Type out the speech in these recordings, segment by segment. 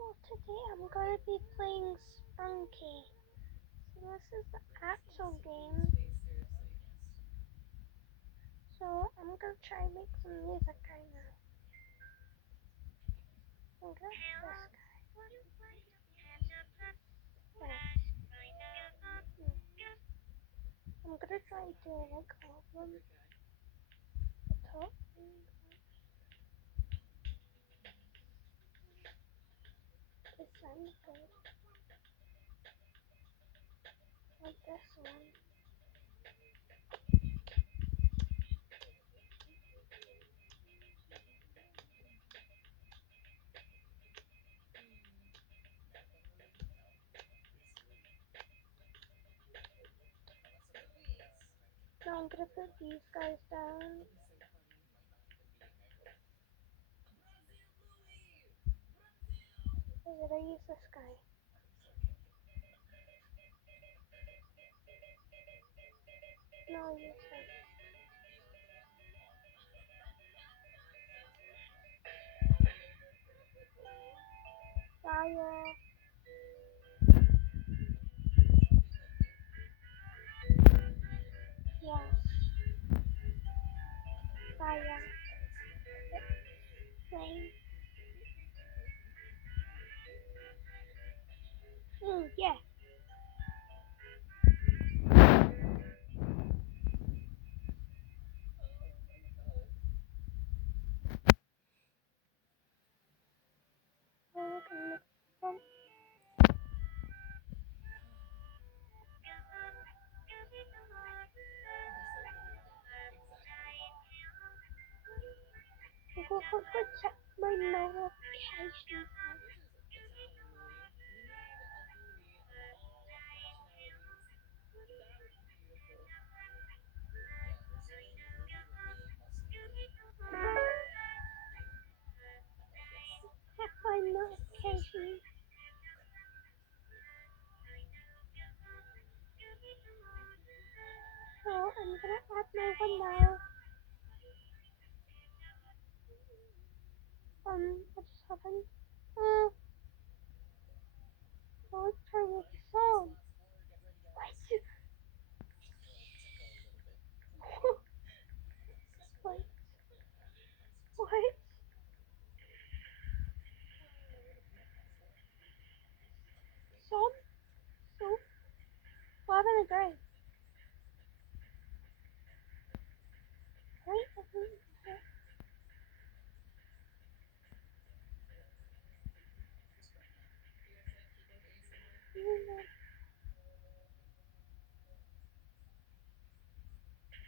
Well, today I'm going to be playing Spunky. So this is the actual game. So I'm going to try and make some music right now. I'm going to this guy. I'm going to try to like all of them. The top one. This sounds good. Like this one. Now I'm going to put these guys down. Or did I use this guy? No, I used him. Fire. Yes. Fire. Flame. Yeah. Oh, can mix them. Go check my notifications. Check my notifications. So I'm gonna add my one now. What just happened? Let's try with the song. What? What? What? Song? So? What happened to Greg? Right? What's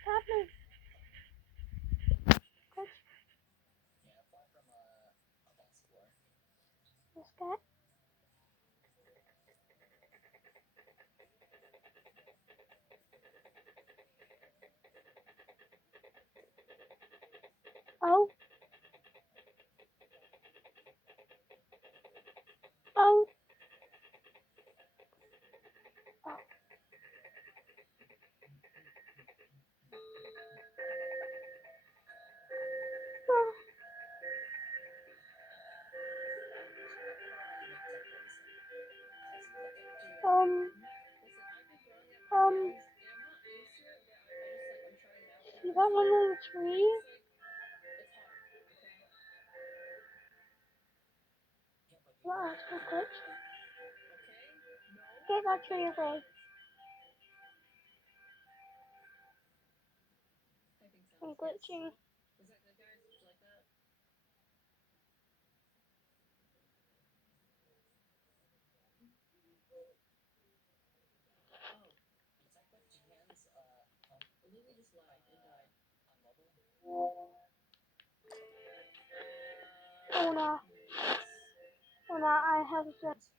happening? This guy? Oh. Oh. Oh. See that one on the tree? What actual glitch? Get that tree away. I'm glitching. Oh no. Oh no, I have just